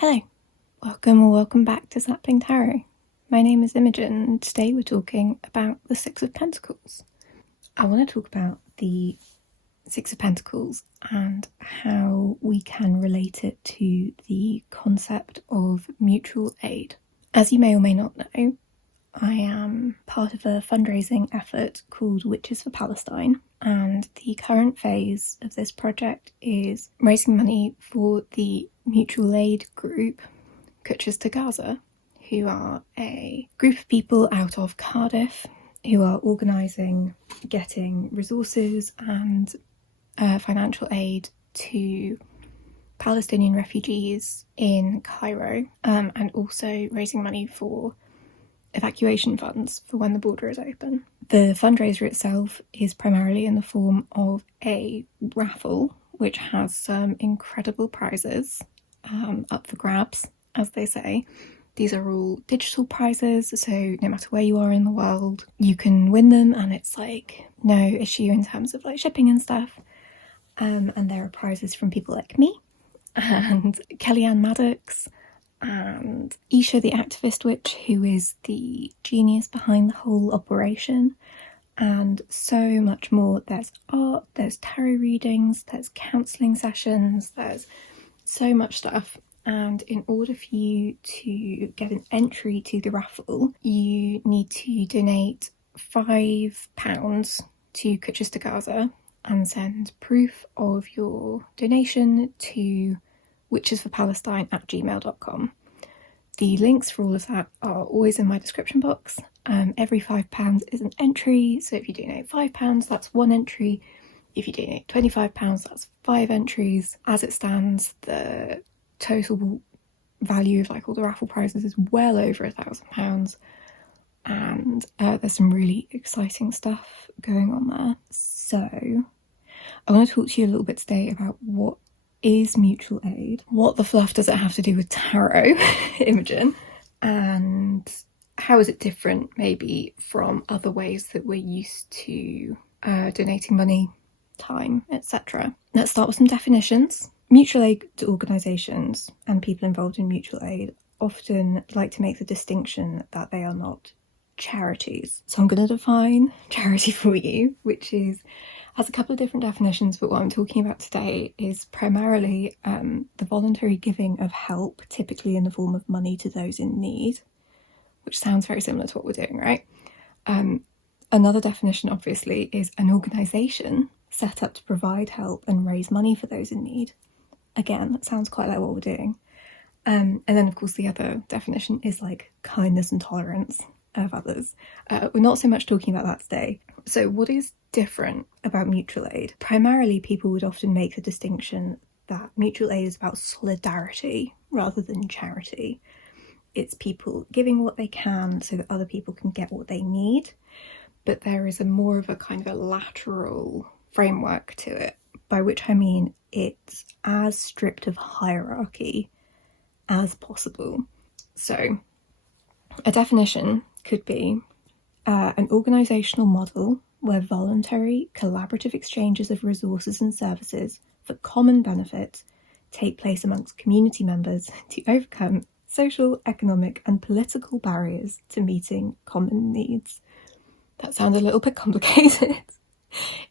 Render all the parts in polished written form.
Hello, welcome back to Sapling Tarot. My name is Imogen and today we're talking about the Six of Pentacles. I want to talk about the Six of Pentacles and how we can relate it to the concept of mutual aid. As you may or may not know, I am part of a fundraising effort called Witches for Palestine, and the current phase of this project is raising money for the mutual aid group Wretched to Gaza, who are a group of people out of Cardiff who are organising getting resources and financial aid to Palestinian refugees in Cairo, and also raising money for evacuation funds for when the border is open. The fundraiser itself is primarily in the form of a raffle, which has some incredible prizes up for grabs, as they say. These are all digital prizes, so no matter where you are in the world, you can win them, and it's like no issue in terms of like shipping and stuff. And there are prizes from people like me and Kellyanne Maddox and Isha the activist witch, who is the genius behind the whole operation, and so much more. There's art, there's tarot readings, there's counselling sessions, there's so much stuff. And in order for you to get an entry to the raffle, you need to donate £5 to Wretched to Gaza and send proof of your donation to witchesforpalestine@gmail.com. The links for all of that are always in my description box. Every £5 is an entry, so if you donate £5, that's one entry. If you donate £25, that's 5 entries. As it stands, the total value of like all the raffle prizes is well over £1,000, and there's some really exciting stuff going on there. So I want to talk to you a little bit today about what is mutual aid, what the fluff does it have to do with tarot, Imogen, and how is it different maybe from other ways that we're used to donating money, time, etc. Let's start with some definitions. Mutual aid organisations and people involved in mutual aid often like to make the distinction that they are not charities. So I'm going to define charity for you, which has a couple of different definitions, but what I'm talking about today is primarily the voluntary giving of help, typically in the form of money to those in need, which sounds very similar to what we're doing, right? Another definition, obviously, is an organisation set up to provide help and raise money for those in need. Again, that sounds quite like what we're doing. And then, of course, the other definition is like kindness and tolerance of others. We're not so much talking about that today. So what is different about mutual aid? Primarily, people would often make the distinction that mutual aid is about solidarity rather than charity. It's people giving what they can so that other people can get what they need. But there is more of a kind of a lateral framework to it, by which I mean it's as stripped of hierarchy as possible. So a definition could be an organisational model where voluntary, collaborative exchanges of resources and services for common benefit take place amongst community members to overcome social, economic and political barriers to meeting common needs. That sounds a little bit complicated.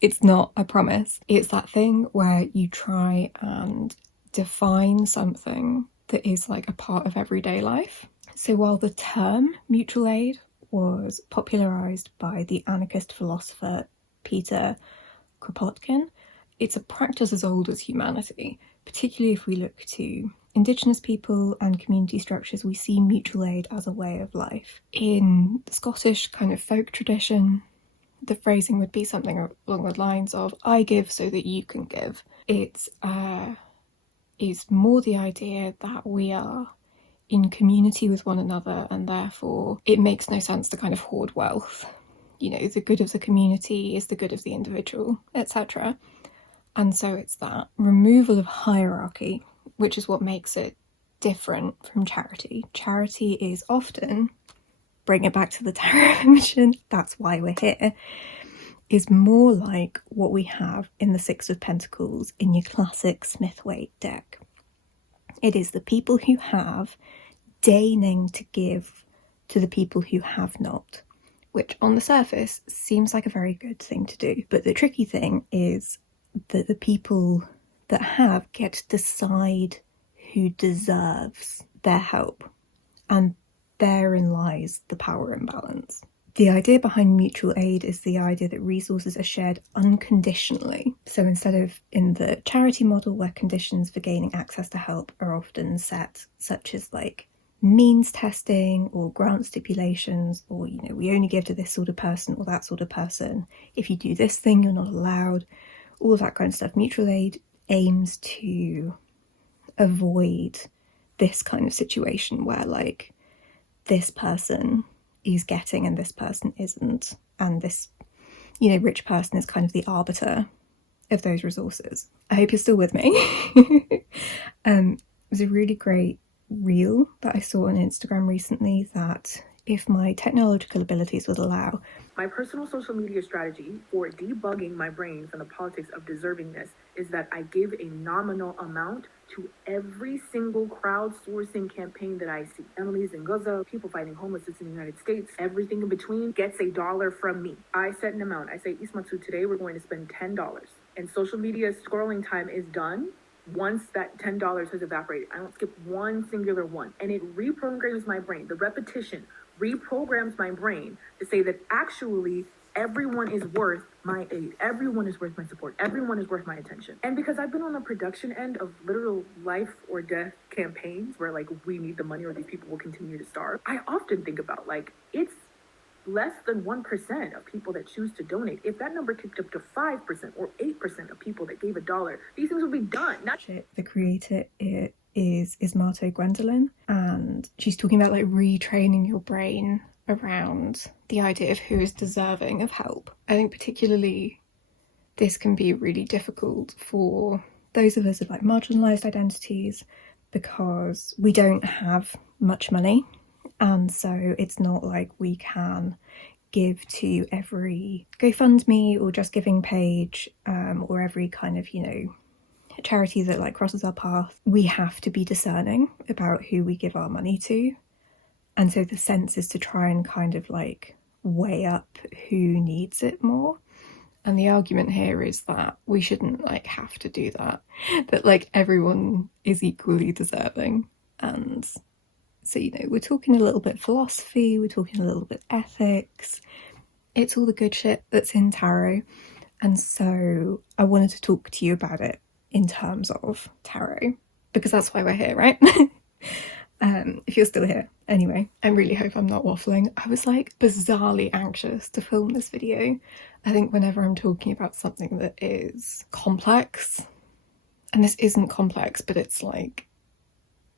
It's not, I promise. It's that thing where you try and define something that is like a part of everyday life. So while the term mutual aid was popularised by the anarchist philosopher Petr Kropotkin, it's a practice as old as humanity. Particularly if we look to Indigenous people and community structures, we see mutual aid as a way of life. In the Scottish kind of folk tradition, the phrasing would be something along the lines of, I give so that you can give. It's is more the idea that we are in community with one another, and therefore it makes no sense to kind of hoard wealth. You know, the good of the community is the good of the individual, etc. And so it's that removal of hierarchy, which is what makes it different from charity. Charity is often, bring it back to the tarot mission, that's why we're here, is more like what we have in the Six of Pentacles in your classic Smith-Waite deck. It is the people who have deigning to give to the people who have not, which on the surface seems like a very good thing to do. But the tricky thing is that the people that have get to decide who deserves their help. And therein lies the power imbalance. The idea behind mutual aid is the idea that resources are shared unconditionally. So instead of in the charity model where conditions for gaining access to help are often set, such as like means testing or grant stipulations, or, you know, we only give to this sort of person or that sort of person. If you do this thing, you're not allowed. All of that kind of stuff. Mutual aid aims to avoid this kind of situation where like this person is getting and this person isn't, and this, you know, rich person is kind of the arbiter of those resources. I hope you're still with me. It was a really great reel that I saw on Instagram recently that, if my technological abilities would allow, my personal social media strategy for debugging my brain from the politics of deservingness is that I give a nominal amount to every single crowdsourcing campaign that I see. Emily's in Gaza, people fighting homelessness in the United States, everything in between gets $1 from me. I set an amount. I say, Ismatsu, today we're going to spend $10. And social media scrolling time is done once that $10 has evaporated. I don't skip one singular one. And it reprograms my brain. The repetition reprograms my brain to say that actually everyone is worth my aid. Everyone is worth my support. Everyone is worth my attention. And because I've been on the production end of literal life or death campaigns where like we need the money or these people will continue to starve, I often think about like it's less than 1% of people that choose to donate. If that number kicked up to 5% or 8% of people that gave $1, these things would be done. The creator is Ismato Gwendolyn, and she's talking about like retraining your brain around the idea of who is deserving of help. I think particularly this can be really difficult for those of us with like marginalised identities because we don't have much money, and so it's not like we can give to every GoFundMe or Just Giving page or every kind of, you know, charity that like crosses our path. We have to be discerning about who we give our money to, and so the sense is to try and kind of like weigh up who needs it more. And the argument here is that we shouldn't like have to do that, that like everyone is equally deserving. And so, you know, we're talking a little bit philosophy, we're talking a little bit ethics, it's all the good shit that's in tarot. And so I wanted to talk to you about it in terms of tarot, because that's why we're here, right? If you're still here. Anyway, I really hope I'm not waffling. I was like bizarrely anxious to film this video. I think whenever I'm talking about something that is complex, and this isn't complex, but it's like,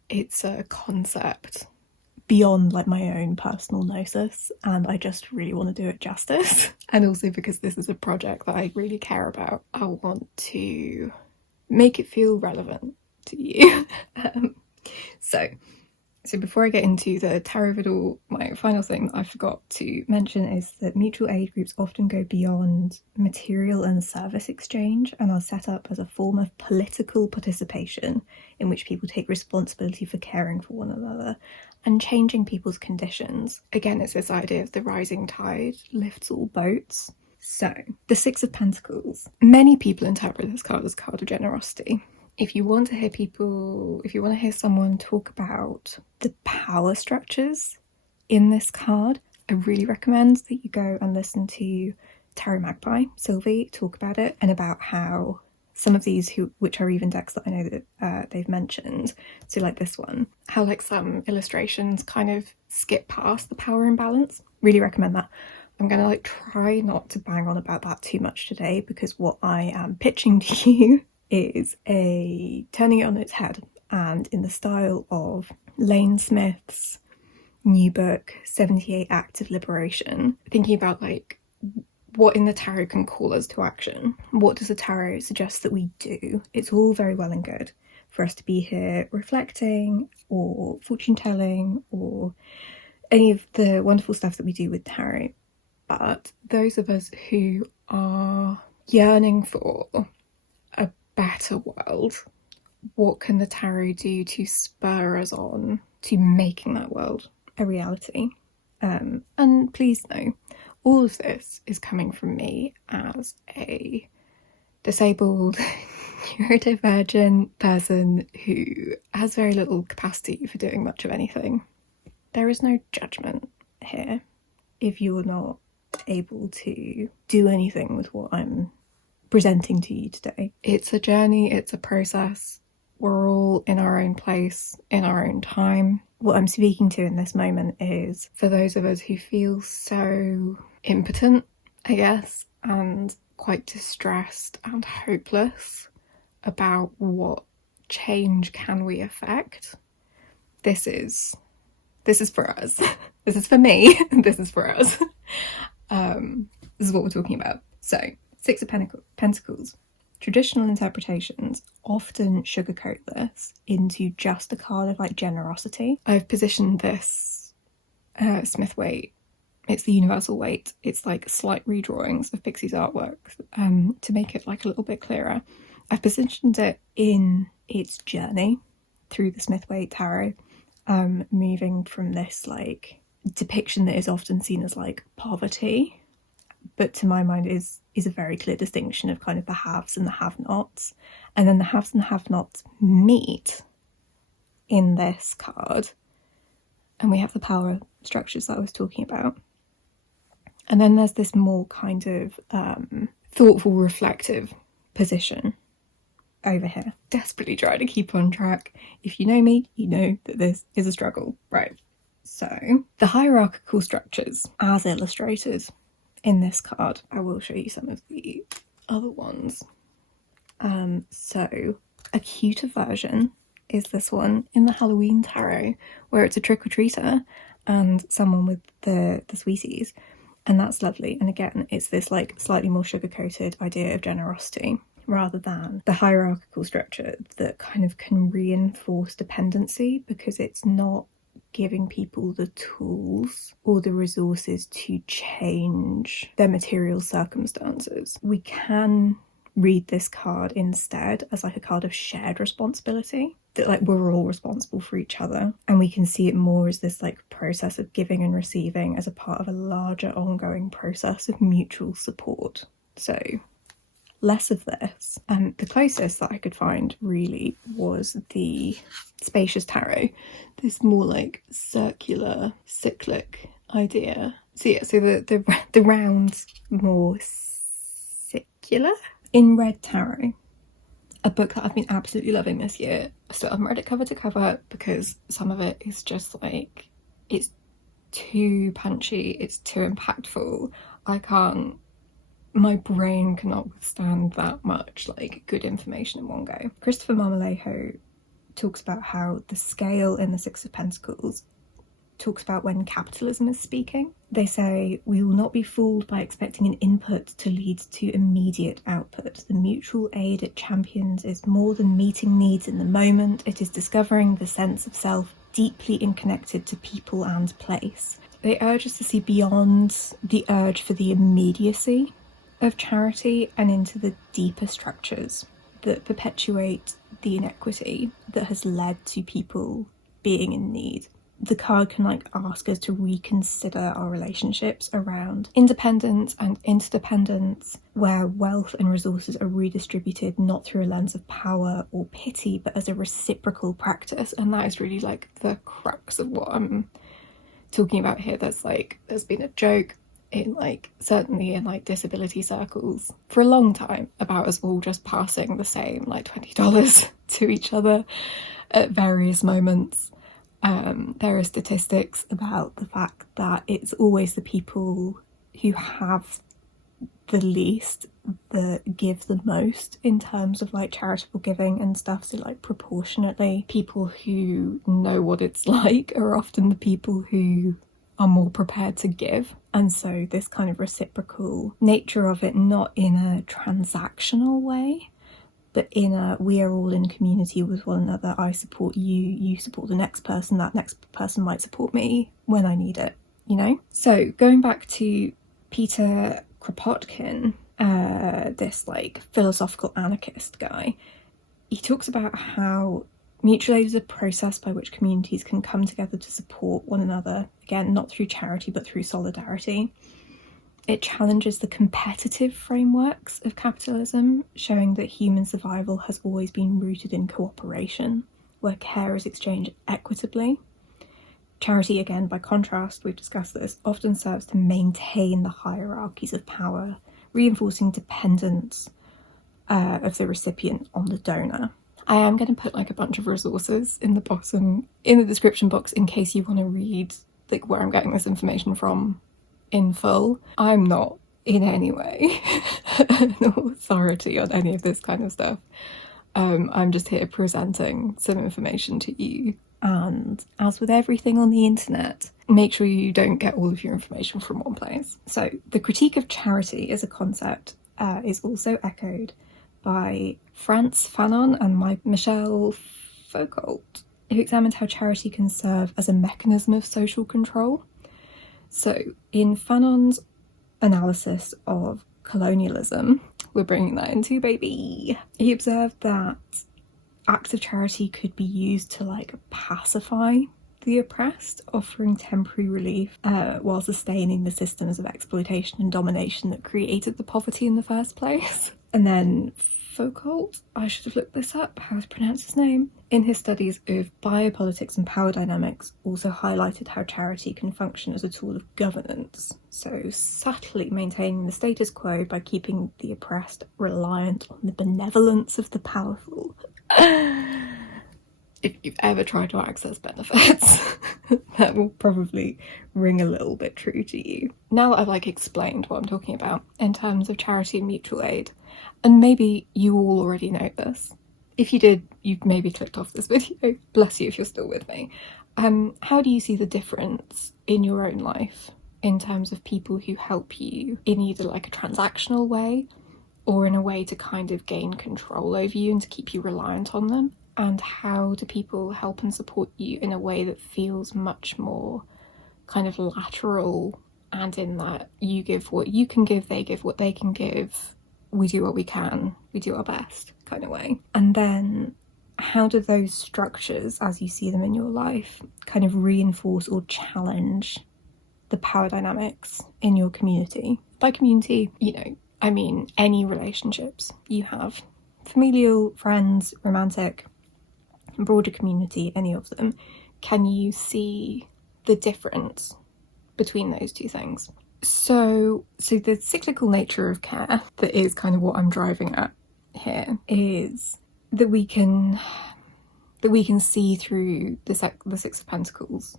it's a concept beyond like my own personal gnosis, and I just really want to do it justice. And also because this is a project that I really care about, I want to make it feel relevant to you. So before I get into the tarot riddle, my final thing I forgot to mention is that mutual aid groups often go beyond material and service exchange and are set up as a form of political participation in which people take responsibility for caring for one another and changing people's conditions. Again, it's this idea of the rising tide lifts all boats. So, the Six of Pentacles. Many people interpret this card as a card of generosity. If you want to hear someone talk about the power structures in this card, I really recommend that you go and listen to Tarot Magpie, Sylvie, talk about it, and about how some of these, which are even decks that I know that they've mentioned, so like this one, how like some illustrations kind of skip past the power imbalance. Really recommend that. I'm going to like try not to bang on about that too much today, because what I am pitching to you is a turning it on its head, and in the style of Lane Smith's new book 78 Acts of Liberation, thinking about like what in the tarot can call us to action. What does the tarot suggest that we do? It's all very well and good for us to be here reflecting or fortune telling or any of the wonderful stuff that we do with tarot, but those of us who are yearning for a better world what can the tarot do to spur us on to making that world a reality? And please know, all of this is coming from me as a disabled, neurodivergent person who has very little capacity for doing much of anything. There is no judgment here if you're not able to do anything with what I'm presenting to you today. It's a journey, it's a process. We're all in our own place, in our own time. What I'm speaking to in this moment is for those of us who feel so impotent, I guess, and quite distressed and hopeless about what change can we affect. This is for us. This is for me. This is for us. This is what we're talking about. So, Six of Pentacles. Traditional interpretations often sugarcoat this into just a card of like generosity. I've positioned this Smith weight. It's the universal weight. It's like slight redrawings of Pixie's artwork to make it like a little bit clearer. I've positioned it in its journey through the Smith weight tarot, moving from this like depiction that is often seen as like poverty, but to my mind is a very clear distinction of kind of the haves and the have-nots. And then the haves and the have-nots meet in this card. And we have the power structures that I was talking about. And then there's this more kind of thoughtful, reflective position over here. Desperately trying to keep on track. If you know me, you know that this is a struggle. Right. So the hierarchical structures as illustrated in this card, I will show you some of the other ones. So a cuter version is this one in the Halloween tarot, where it's a trick-or-treater and someone with the sweeties, and that's lovely. And again, it's this like slightly more sugar-coated idea of generosity rather than the hierarchical structure that kind of can reinforce dependency, because it's not giving people the tools or the resources to change their material circumstances. We can read this card instead as like a card of shared responsibility, that like we're all responsible for each other, and we can see it more as this like process of giving and receiving as a part of a larger ongoing process of mutual support. So less of this. And the closest that I could find really was the Spacious Tarot, this more like circular, cyclic idea. So yeah, so the round, more circular. In Red Tarot, a book that I've been absolutely loving this year. I still haven't read it cover to cover because some of it is just like, it's too punchy, it's too impactful. My brain cannot withstand that much like good information in one go. Christopher Marmolejo talks about how the scale in the Six of Pentacles talks about when capitalism is speaking. They say, we will not be fooled by expecting an input to lead to immediate output. The mutual aid it champions is more than meeting needs in the moment. It is discovering the sense of self deeply connected to people and place. They urge us to see beyond the urge for the immediacy of charity and into the deeper structures that perpetuate the inequity that has led to people being in need. The card can like ask us to reconsider our relationships around independence and interdependence, where wealth and resources are redistributed not through a lens of power or pity, but as a reciprocal practice. And that is really like the crux of what I'm talking about here. There's been a joke in like, certainly in like disability circles for a long time about us all just passing the same like $20 to each other at various moments. There are statistics about the fact that it's always the people who have the least that give the most in terms of like charitable giving and stuff. So like proportionately, people who know what it's like are often the people who are more prepared to give. And so this kind of reciprocal nature of it, not in a transactional way, but in a, we are all in community with one another. I support you, you support the next person, that next person might support me when I need it, you know? So going back to Petr Kropotkin, this like philosophical anarchist guy, he talks about how mutual aid is a process by which communities can come together to support one another, again, not through charity, but through solidarity. It challenges the competitive frameworks of capitalism, showing that human survival has always been rooted in cooperation, where care is exchanged equitably. Charity, again, by contrast, we've discussed this, often serves to maintain the hierarchies of power, reinforcing dependence of the recipient on the donor. I am going to put like a bunch of resources in the bottom, in the description box, in case you want to read like where I'm getting this information from in full. I'm not in any way an authority on any of this kind of stuff. I'm just here presenting some information to you. And as with everything on the internet, make sure you don't get all of your information from one place. So the critique of charity as a concept is also echoed by Frantz, Fanon and Michel, Foucault, who examined how charity can serve as a mechanism of social control. So in Fanon's analysis of colonialism, we're bringing that into, baby, he observed that acts of charity could be used to like pacify the oppressed, offering temporary relief while sustaining the systems of exploitation and domination that created the poverty in the first place. And then Foucault, I should have looked this up, how to pronounce his name, in his studies of biopolitics and power dynamics, also highlighted how charity can function as a tool of governance, so subtly maintaining the status quo by keeping the oppressed reliant on the benevolence of the powerful. If you've ever tried to access benefits, that will probably ring a little bit true to you. Now that I've explained what I'm talking about in terms of charity and mutual aid, and maybe you all already know this. If you did, you've maybe clicked off this video. Bless you if you're still with me. How do you see the difference in your own life in terms of people who help you in either a transactional way or in a way to kind of gain control over you and to keep you reliant on them? And how do people help and support you in a way that feels much more kind of lateral, and in that you give what you can give, they give what they can give, we do what we can, we do our best kind of way? And then how do those structures, as you see them in your life, kind of reinforce or challenge the power dynamics in your community? By community, I mean any relationships you have. Familial, friends, romantic, broader community, any of them. Can you see the difference between those two things? So the cyclical nature of care, that is kind of what I'm driving at here, is that we can see through the Six of Pentacles,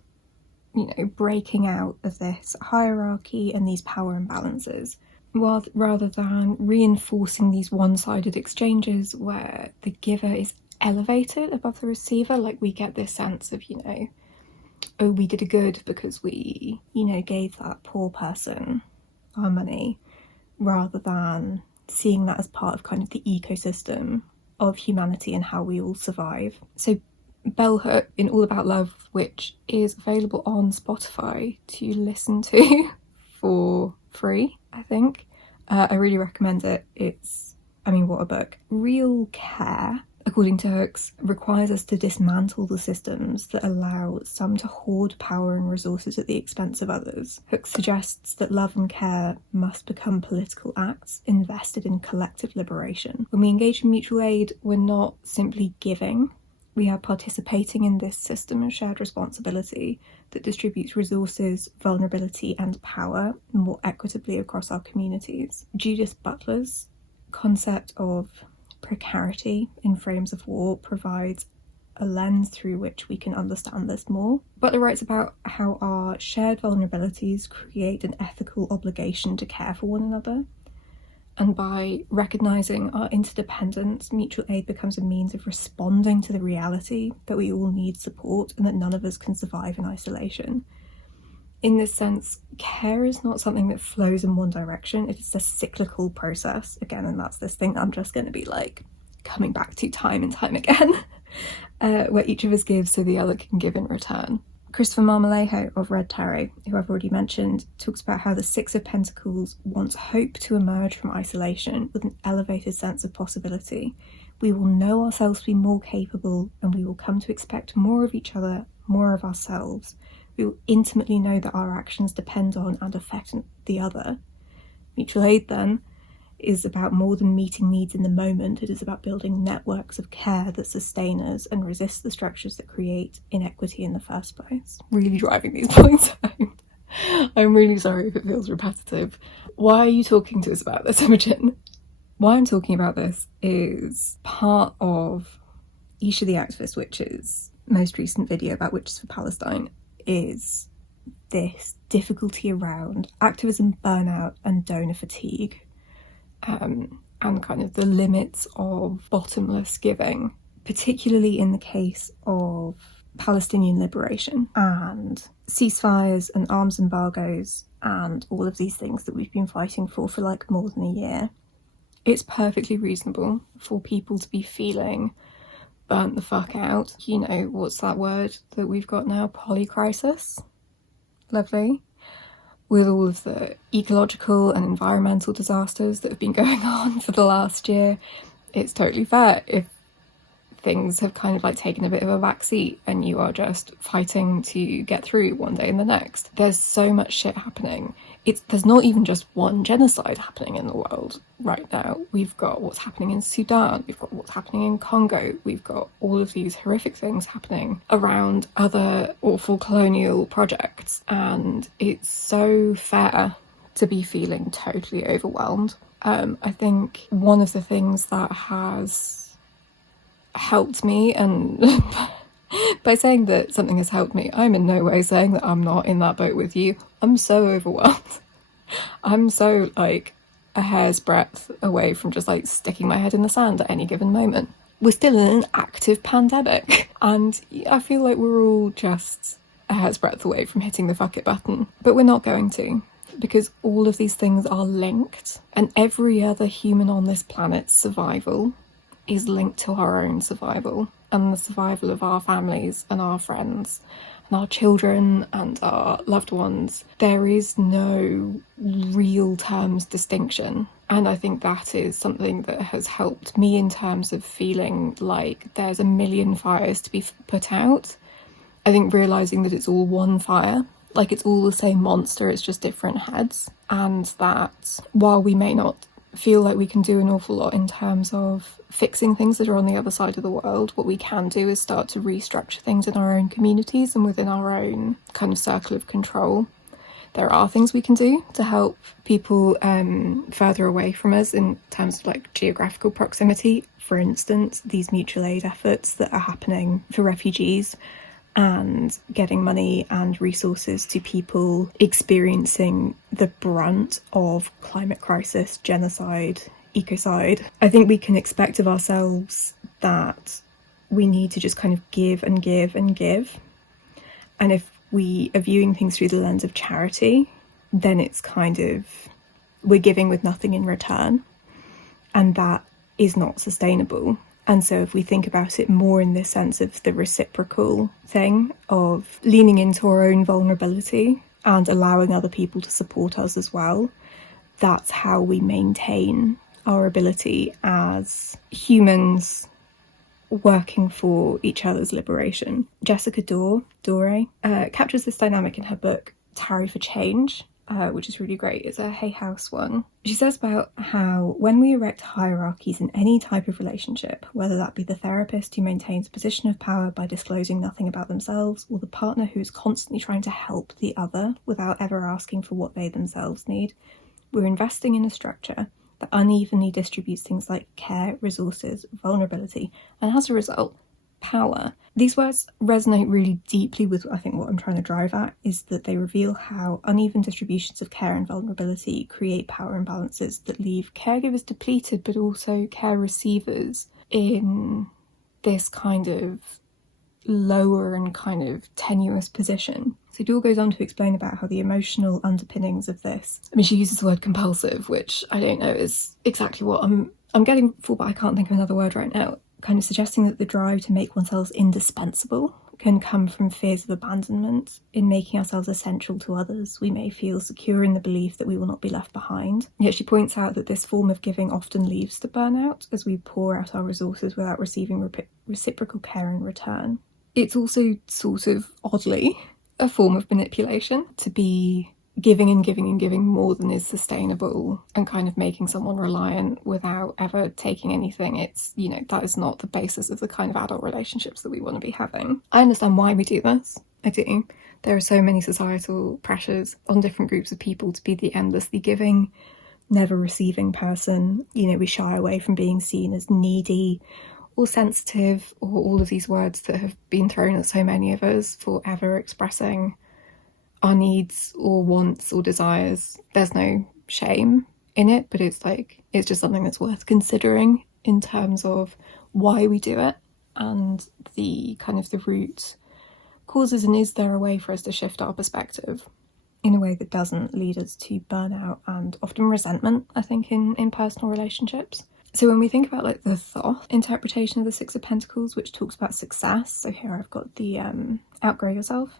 breaking out of this hierarchy and these power imbalances, rather than reinforcing these one-sided exchanges where the giver is elevated above the receiver. We get this sense of, oh, we did a good because we, gave that poor person our money, rather than seeing that as part of kind of the ecosystem of humanity and how we all survive. So Bell Hook in All About Love, which is available on Spotify to listen to for free, I think. I really recommend it. What a book. Real care, according to Hooks, requires us to dismantle the systems that allow some to hoard power and resources at the expense of others. Hooks suggests that love and care must become political acts invested in collective liberation. When we engage in mutual aid, we're not simply giving, we are participating in this system of shared responsibility that distributes resources, vulnerability and power more equitably across our communities. Judith Butler's concept of precarity in frames of war provides a lens through which we can understand this more. Butler writes about how our shared vulnerabilities create an ethical obligation to care for one another, and by recognising our interdependence, mutual aid becomes a means of responding to the reality that we all need support and that none of us can survive in isolation. In this sense, care is not something that flows in one direction. It is a cyclical process, again, and that's this thing that I'm just going to be coming back to time and time again, where each of us gives so the other can give in return. Christopher Marmolejo of Red Tarot, who I've already mentioned, talks about how the Six of Pentacles wants hope to emerge from isolation with an elevated sense of possibility, we will know ourselves to be more capable, and we will come to expect more of each other, more of ourselves. We will intimately know that our actions depend on and affect the other. Mutual aid, then, is about more than meeting needs in the moment. It is about building networks of care that sustain us and resist the structures that create inequity in the first place. Really driving these points home. I'm really sorry if it feels repetitive. Why are you talking to us about this, Imogen? Why I'm talking about this is part of Isha the Activist Witch's most recent video about Witches for Palestine is this difficulty around activism burnout and donor fatigue, and kind of the limits of bottomless giving, particularly in the case of Palestinian liberation and ceasefires and arms embargoes and all of these things that we've been fighting for like more than a year. It's perfectly reasonable for people to be feeling burnt the fuck out. You know, what's that word that we've got now? Polycrisis. Lovely. With all of the ecological and environmental disasters that have been going on for the last year, it's totally fair if things have kind of like taken a bit of a backseat and you are just fighting to get through one day and the next. There's so much shit happening. There's not even just one genocide happening in the world right now. We've got what's happening in Sudan, we've got what's happening in Congo, we've got all of these horrific things happening around other awful colonial projects, and it's so fair to be feeling totally overwhelmed. I think one of the things that has helped me, and by saying that something has helped me, I'm in no way saying that I'm not in that boat with you. I'm so overwhelmed. I'm so like a hair's breadth away from just like sticking my head in the sand at any given moment. We're still in an active pandemic, and I feel like we're all just a hair's breadth away from hitting the fuck it button, but we're not going to, because all of these things are linked, and every other human on this planet's survival is linked to our own survival and the survival of our families and our friends and our children and our loved ones. There is no real terms distinction, and I think that is something that has helped me in terms of feeling like there's a million fires to be put out. I think realising that it's all one fire, like it's all the same monster, it's just different heads, and that while we may not feel like we can do an awful lot in terms of fixing things that are on the other side of the world, what we can do is start to restructure things in our own communities and within our own kind of circle of control. There are things we can do to help people further away from us in terms of like geographical proximity. For instance, these mutual aid efforts that are happening for refugees and getting money and resources to people experiencing the brunt of climate crisis, genocide, ecocide. I think we can expect of ourselves that we need to just kind of give and give and give. And if we are viewing things through the lens of charity, then it's kind of, we're giving with nothing in return. And that is not sustainable. And so if we think about it more in this sense of the reciprocal thing of leaning into our own vulnerability and allowing other people to support us as well, that's how we maintain our ability as humans working for each other's liberation. Jessica Dore captures this dynamic in her book Tarry for Change, which is really great. It's a Hay House one. She says about how when we erect hierarchies in any type of relationship, whether that be the therapist who maintains a position of power by disclosing nothing about themselves, or the partner who is constantly trying to help the other without ever asking for what they themselves need, we're investing in a structure that unevenly distributes things like care, resources, vulnerability, and as a result, power. These words resonate really deeply with, I think, what I'm trying to drive at, is that they reveal how uneven distributions of care and vulnerability create power imbalances that leave caregivers depleted, but also care receivers in this kind of lower and kind of tenuous position. So Dore goes on to explain about how the emotional underpinnings of this, I mean, she uses the word compulsive, which I don't know is exactly what I'm getting for, but I can't think of another word right now, kind of suggesting that the drive to make oneself indispensable can come from fears of abandonment. In making ourselves essential to others, we may feel secure in the belief that we will not be left behind. Yet she points out that this form of giving often leads to burnout, as we pour out our resources without receiving reciprocal care in return. It's also sort of oddly a form of manipulation to be giving and giving and giving more than is sustainable and kind of making someone reliant without ever taking anything. It's, you know, that is not the basis of the kind of adult relationships that we want to be having. I understand why we do this. I do. There are so many societal pressures on different groups of people to be the endlessly giving, never receiving person. You know, we shy away from being seen as needy or sensitive, or all of these words that have been thrown at so many of us for ever expressing our needs or wants or desires. There's no shame in it, but it's like, it's just something that's worth considering in terms of why we do it and the kind of the root causes, and is there a way for us to shift our perspective in a way that doesn't lead us to burnout and often resentment, I think, in personal relationships. So when we think about like the Thoth interpretation of the Six of Pentacles, which talks about success, so here I've got the Outgrow Yourself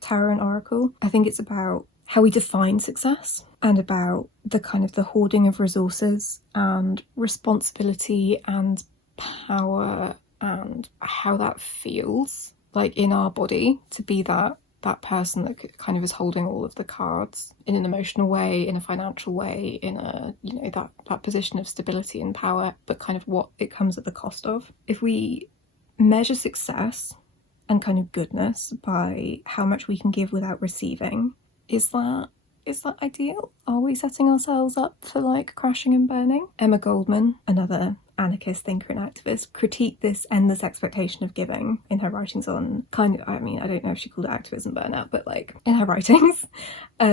Tarot and Oracle. I think it's about how we define success and about the kind of the hoarding of resources and responsibility and power and how that feels like in our body to be that person that kind of is holding all of the cards in an emotional way, in a financial way, in a, you know, that position of stability and power, but kind of what it comes at the cost of. If we measure success and kind of goodness by how much we can give without receiving, is that ideal? Are we setting ourselves up for like crashing and burning? Emma Goldman, another anarchist thinker and activist, critiqued this endless expectation of giving in her writings on kind of, I mean, I don't know if she called it activism burnout, but like in her writings,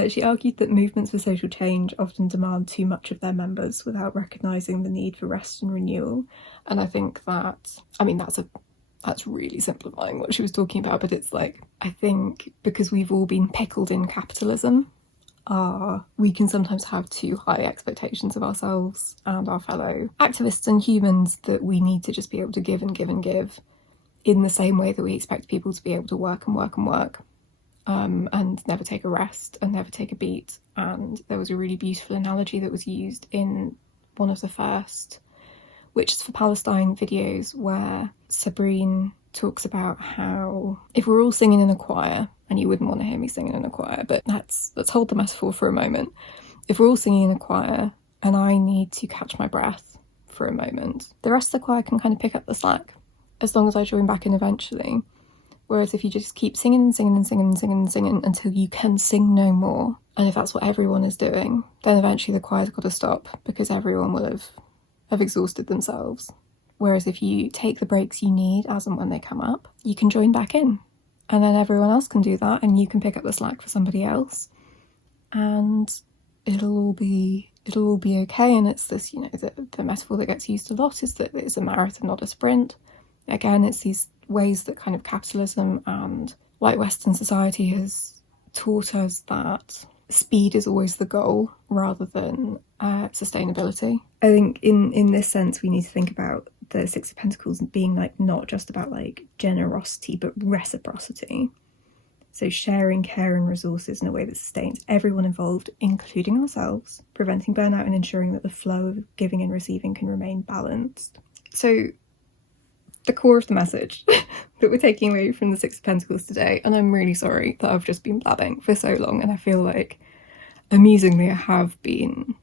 she argued that movements for social change often demand too much of their members without recognising the need for rest and renewal. And I think that, I mean, that's really simplifying what she was talking about, but it's like, I think because we've all been pickled in capitalism, we can sometimes have too high expectations of ourselves and our fellow activists and humans that we need to just be able to give and give and give in the same way that we expect people to be able to work and work and work, and never take a rest and never take a beat. And there was a really beautiful analogy that was used in one of the first Which is for Palestine videos, where Sabrine talks about how if we're all singing in a choir, and you wouldn't want to hear me singing in a choir, but let's hold the metaphor for a moment. If we're all singing in a choir and I need to catch my breath for a moment, the rest of the choir can kind of pick up the slack as long as I join back in eventually. Whereas if you just keep singing and singing and singing and singing and singing until you can sing no more, and if that's what everyone is doing, then eventually the choir's got to stop because everyone will have exhausted themselves. Whereas if you take the breaks you need as and when they come up, you can join back in. And then everyone else can do that and you can pick up the slack for somebody else. And it'll all be okay. And it's this, the metaphor that gets used a lot is that it's a marathon, not a sprint. Again, it's these ways that kind of capitalism and white Western society has taught us that speed is always the goal rather than sustainability. I think in this sense, we need to think about the Six of Pentacles being like not just about like generosity, but reciprocity. So sharing care and resources in a way that sustains everyone involved, including ourselves, preventing burnout and ensuring that the flow of giving and receiving can remain balanced. So the core of the message that we're taking away from the Six of Pentacles today, and I'm really sorry that I've just been blabbing for so long, and I feel like amusingly I have been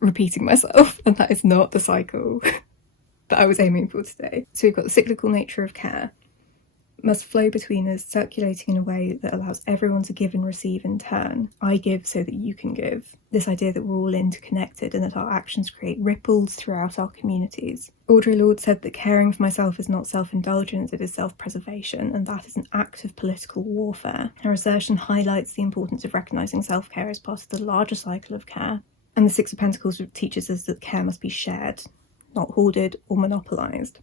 repeating myself, and that is not the cycle that I was aiming for today. So we've got the cyclical nature of care must flow between us, circulating in a way that allows everyone to give and receive in turn. I give so that you can give. This idea that we're all interconnected and that our actions create ripples throughout our communities. Audre Lorde said that caring for myself is not self-indulgence, it is self-preservation, and that is an act of political warfare. Her assertion highlights the importance of recognising self-care as part of the larger cycle of care. And the Six of Pentacles teaches us that care must be shared, not hoarded or monopolised,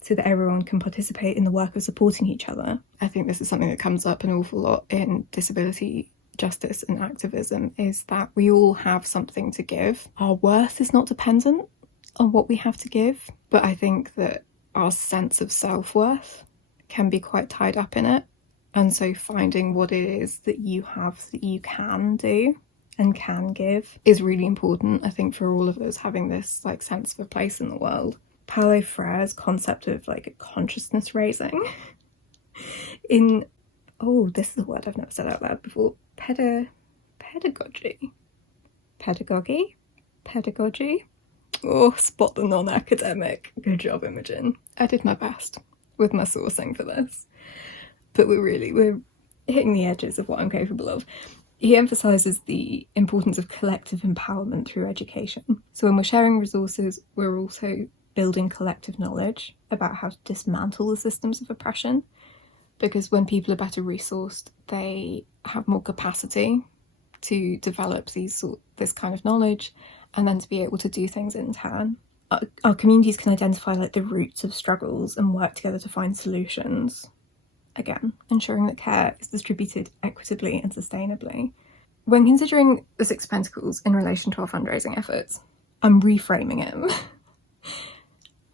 so that everyone can participate in the work of supporting each other. I think this is something that comes up an awful lot in disability justice and activism, is that we all have something to give. Our worth is not dependent on what we have to give, but I think that our sense of self-worth can be quite tied up in it. And so finding what it is that you have that you can do and can give is really important, I think, for all of us having this like sense of a place in the world. Paulo Freire's concept of like consciousness raising in, oh, this is a word I've never said out loud before, pedagogy. Oh, spot the non-academic. Good job, Imogen. I did my best with my sourcing for this. But we're hitting the edges of what I'm capable of. He emphasises the importance of collective empowerment through education. So when we're sharing resources, we're also building collective knowledge about how to dismantle the systems of oppression. Because when people are better resourced, they have more capacity to develop this kind of knowledge and then to be able to do things in turn. Our communities can identify like the roots of struggles and work together to find solutions. Again, ensuring that care is distributed equitably and sustainably. When considering the Six of Pentacles in relation to our fundraising efforts, I'm reframing it.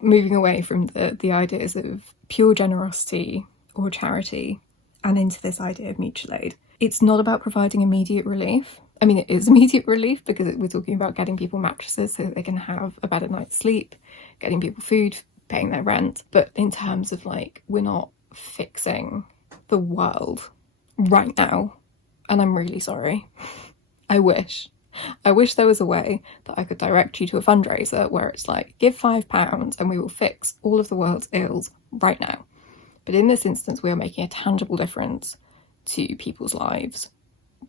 Moving away from the ideas of pure generosity or charity and into this idea of mutual aid. It's not about providing immediate relief. I mean, it is immediate relief because we're talking about getting people mattresses so that they can have a better night's sleep, getting people food, paying their rent. But in terms of like, we're not fixing the world right now. And I'm really sorry. I wish there was a way that I could direct you to a fundraiser where it's like, give £5 and we will fix all of the world's ills right now. But in this instance, we are making a tangible difference to people's lives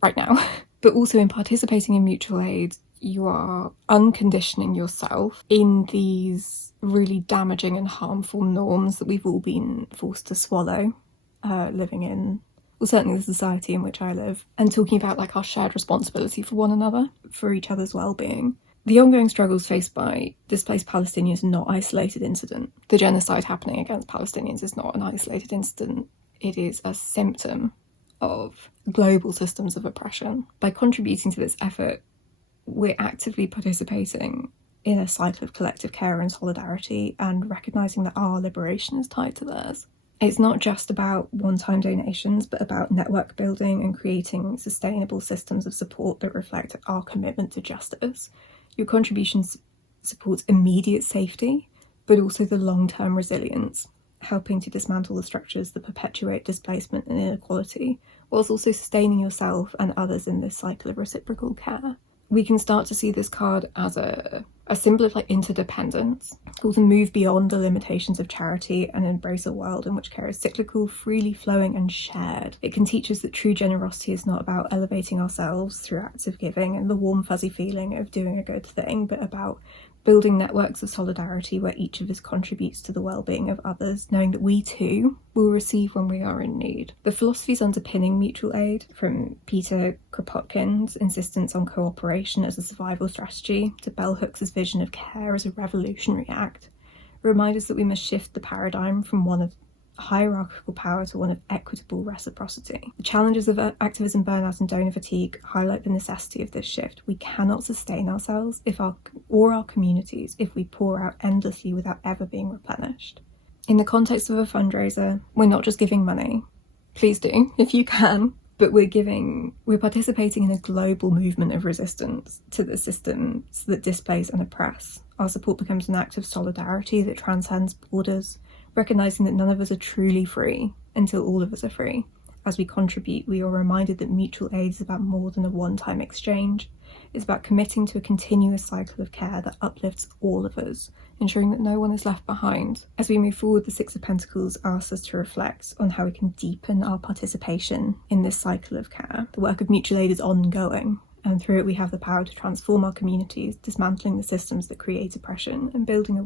right now. But also in participating in mutual aid, you are unconditioning yourself in these really damaging and harmful norms that we've all been forced to swallow, living in, well, certainly the society in which I live, and talking about like our shared responsibility for one another, for each other's well-being. The ongoing struggles faced by displaced Palestinians are not an isolated incident. The genocide happening against Palestinians is not an isolated incident. It is a symptom of global systems of oppression. By contributing to this effort, we're actively participating in a cycle of collective care and solidarity and recognising that our liberation is tied to theirs. It's not just about one-time donations, but about network building and creating sustainable systems of support that reflect our commitment to justice. Your contributions supports immediate safety, but also the long-term resilience, helping to dismantle the structures that perpetuate displacement and inequality, whilst also sustaining yourself and others in this cycle of reciprocal care. We can start to see this card as a symbol of like interdependence, called to move beyond the limitations of charity and embrace a world in which care is cyclical, freely flowing and shared. It can teach us that true generosity is not about elevating ourselves through acts of giving and the warm fuzzy feeling of doing a good thing, but about building networks of solidarity where each of us contributes to the well-being of others, knowing that we too will receive when we are in need. The philosophies underpinning mutual aid, from Petr Kropotkin's insistence on cooperation as a survival strategy to bell hooks' vision of care as a revolutionary act, remind us that we must shift the paradigm from one of hierarchical power to one of equitable reciprocity. The challenges of activism, burnout and donor fatigue highlight the necessity of this shift. We cannot sustain ourselves or our communities if we pour out endlessly without ever being replenished. In the context of a fundraiser, we're not just giving money. Please do, if you can. But we're participating in a global movement of resistance to the systems that displace and oppress. Our support becomes an act of solidarity that transcends borders, recognising that none of us are truly free until all of us are free. As we contribute, we are reminded that mutual aid is about more than a one-time exchange. It's about committing to a continuous cycle of care that uplifts all of us, ensuring that no one is left behind. As we move forward, the Six of Pentacles asks us to reflect on how we can deepen our participation in this cycle of care. The work of mutual aid is ongoing, and through it we have the power to transform our communities, dismantling the systems that create oppression and building a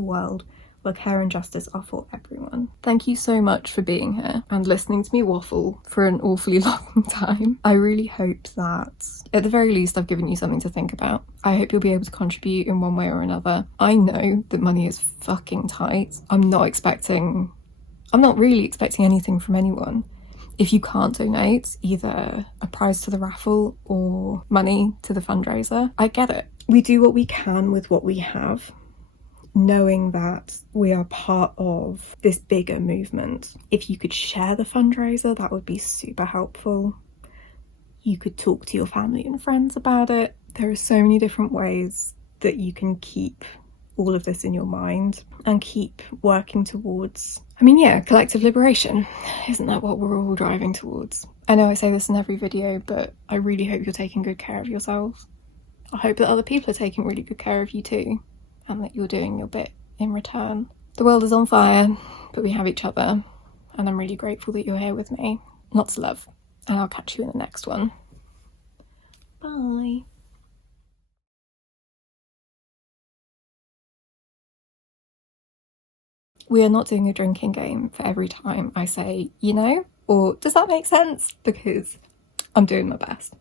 world where care and justice are for everyone. Thank you so much for being here and listening to me waffle for an awfully long time. I really hope that, at the very least, I've given you something to think about. I hope you'll be able to contribute in one way or another. I know that money is fucking tight. I'm not really expecting anything from anyone. If you can't donate either a prize to the raffle or money to the fundraiser, I get it. We do what we can with what we have. knowing that we are part of this bigger movement. If you could share the fundraiser, that would be super helpful. You could talk to your family and friends about it. There are so many different ways that you can keep all of this in your mind and keep working towards, collective liberation. Isn't that what we're all driving towards? I know I say this in every video, but I really hope you're taking good care of yourselves. I hope that other people are taking really good care of you too, and that you're doing your bit in return. The world is on fire, but we have each other, and I'm really grateful that you're here with me. Lots of love, and I'll catch you in the next one. Bye. We are not doing a drinking game for every time I say, or does that make sense? Because I'm doing my best.